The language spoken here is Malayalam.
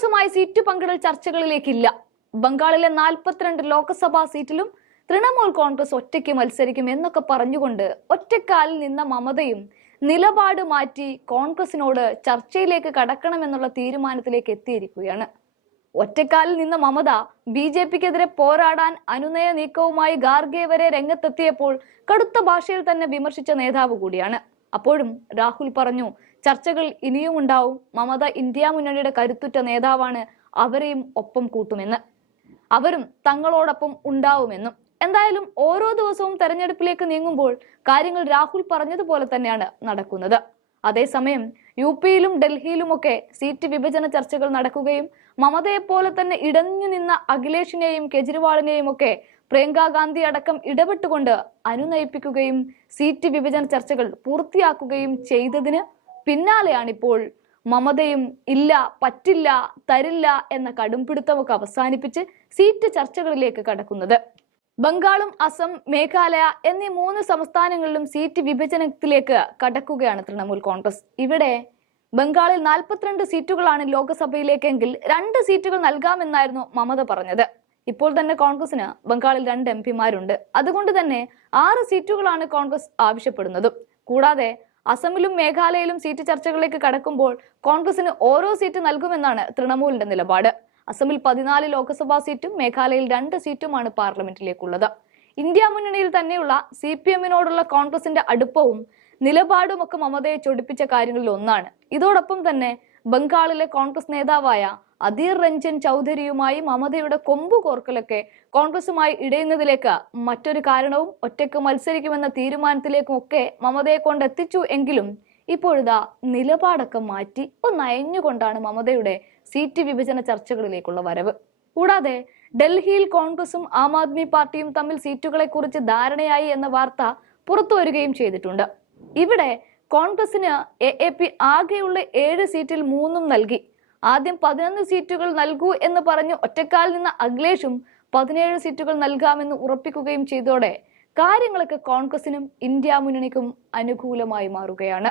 കോൺഗ്രസുമായി സീറ്റ് പങ്കിടൽ ചർച്ചകളിലേക്കില്ല. ബംഗാളിലെ നാൽപ്പത്തിരണ്ട് ലോക്സഭാ സീറ്റിലും തൃണമൂൽ കോൺഗ്രസ് ഒറ്റയ്ക്ക് മത്സരിക്കും എന്നൊക്കെ പറഞ്ഞുകൊണ്ട് ഒറ്റക്കാലിൽ നിന്ന മമതയും നിലപാട് മാറ്റി കോൺഗ്രസിനോട് ചർച്ചയിലേക്ക് കടക്കണമെന്നുള്ള തീരുമാനത്തിലേക്ക് എത്തിയിരിക്കുകയാണ്. ഒറ്റക്കാലിൽ നിന്ന മമത ബി ജെ പിക്കെതിരെ പോരാടാൻ അനുനയ നീക്കവുമായി ഗാർഗെ വരെ രംഗത്തെത്തിയപ്പോൾ കടുത്ത ഭാഷയിൽ തന്നെ വിമർശിച്ച നേതാവ് കൂടിയാണ്. അപ്പോഴും രാഹുൽ പറഞ്ഞു ചർച്ചകൾ ഇനിയും ഉണ്ടാവും. മമത ഇന്ത്യ മുന്നണിയുടെ കരുത്തുറ്റ നേതാവാണ് അവരെയും ഒപ്പം കൂട്ടുമെന്ന്. അവരും തങ്ങളോടൊപ്പം ഉണ്ടാവുമെന്നും. എന്തായാലും ഓരോ ദിവസവും തെരഞ്ഞെടുപ്പിലേക്ക് നീങ്ങുമ്പോൾ കാര്യങ്ങൾ രാഹുൽ പറഞ്ഞതുപോലെ തന്നെയാണ് നടക്കുന്നത്. അതേസമയം യു പിയിലും ഡൽഹിയിലുമൊക്കെ സീറ്റ് വിഭജന ചർച്ചകൾ നടക്കുകയും മമതയെപ്പോലെ തന്നെ ഇടഞ്ഞു നിന്ന അഖിലേഷിനെയും കെജ്രിവാളിനെയും ഒക്കെ പ്രിയങ്ക ഗാന്ധി അടക്കം ഇടപെട്ടുകൊണ്ട് അനുനയിപ്പിക്കുകയും സീറ്റ് വിഭജന ചർച്ചകൾ പൂർത്തിയാക്കുകയും ചെയ്തതിന് പിന്നാലെയാണിപ്പോൾ മമതയും ഇല്ല പറ്റില്ല തരില്ല എന്ന കടുംപിടുത്തമൊക്കെ അവസാനിപ്പിച്ച് സീറ്റ് ചർച്ചകളിലേക്ക് കടക്കുന്നത്. ബംഗാളും അസം മേഘാലയ എന്നീ മൂന്ന് സംസ്ഥാനങ്ങളിലും സീറ്റ് വിഭജനത്തിലേക്ക് കടക്കുകയാണ് തൃണമൂൽ കോൺഗ്രസ്. ഇവിടെ ബംഗാളിൽ നാൽപ്പത്തിരണ്ട് സീറ്റുകളാണ് ലോക്സഭയിലേക്കെങ്കിൽ രണ്ട് സീറ്റുകൾ നൽകാമെന്നായിരുന്നു മമത പറഞ്ഞത്. ഇപ്പോൾ തന്നെ കോൺഗ്രസിന് ബംഗാളിൽ രണ്ട് എം പിമാരുണ്ട്. അതുകൊണ്ട് തന്നെ ആറ് സീറ്റുകളാണ് കോൺഗ്രസ് ആവശ്യപ്പെടുന്നതും. കൂടാതെ അസമിലും മേഘാലയയിലും സീറ്റ് ചർച്ചകളിലേക്ക് കടക്കുമ്പോൾ കോൺഗ്രസിന് ഓരോ സീറ്റ് നൽകുമെന്നാണ് തൃണമൂലിന്റെ നിലപാട്. അസമിൽ പതിനാല് ലോക്സഭാ സീറ്റും മേഘാലയയിൽ രണ്ട് സീറ്റുമാണ് പാർലമെന്റിലേക്കുള്ളത്. ഇന്ത്യ മുന്നണിയിൽ തന്നെയുള്ള സി പി എമ്മിനോടുള്ള കോൺഗ്രസിന്റെ അടുപ്പവും നിലപാടും ഒക്കെ മമതയെ ചൊടിപ്പിച്ച കാര്യങ്ങളിൽ ഒന്നാണ്. ഇതോടൊപ്പം തന്നെ ബംഗാളിലെ കോൺഗ്രസ് നേതാവായ അധീർ രഞ്ജൻ ചൗധരിയുമായി മമതയുടെ കൊമ്പു കോർക്കലൊക്കെ കോൺഗ്രസുമായി ഇടയുന്നതിലേക്ക് മറ്റൊരു കാരണവും ഒറ്റയ്ക്ക് മത്സരിക്കുമെന്ന തീരുമാനത്തിലേക്കും ഒക്കെ മമതയെ കൊണ്ടെത്തിച്ചു എങ്കിലും ഇപ്പോഴിതാ നിലപാടൊക്കെ മാറ്റി ഒന്ന് അയഞ്ഞുകൊണ്ടാണ് മമതയുടെ സീറ്റ് വിഭജന ചർച്ചകളിലേക്കുള്ള വരവ്. കൂടാതെ ഡൽഹിയിൽ കോൺഗ്രസും ആം ആദ്മി പാർട്ടിയും തമ്മിൽ സീറ്റുകളെ കുറിച്ച് ധാരണയായി എന്ന വാർത്ത പുറത്തു വരികയും ചെയ്തിട്ടുണ്ട്. ഇവിടെ കോൺഗ്രസിന് എ എ പി ആകെയുള്ള ഏഴ് സീറ്റിൽ മൂന്നും നൽകി. ആദ്യം പതിനൊന്ന് സീറ്റുകൾ നൽകൂ എന്ന് പറഞ്ഞ് ഒറ്റക്കാലിൽ നിന്ന് അഖിലേഷും പതിനേഴ് സീറ്റുകൾ നൽകാമെന്ന് ഉറപ്പിക്കുകയും ചെയ്തോടെ കാര്യങ്ങളൊക്കെ കോൺഗ്രസിനും ഇന്ത്യ മുന്നണിക്കും അനുകൂലമായി മാറുകയാണ്.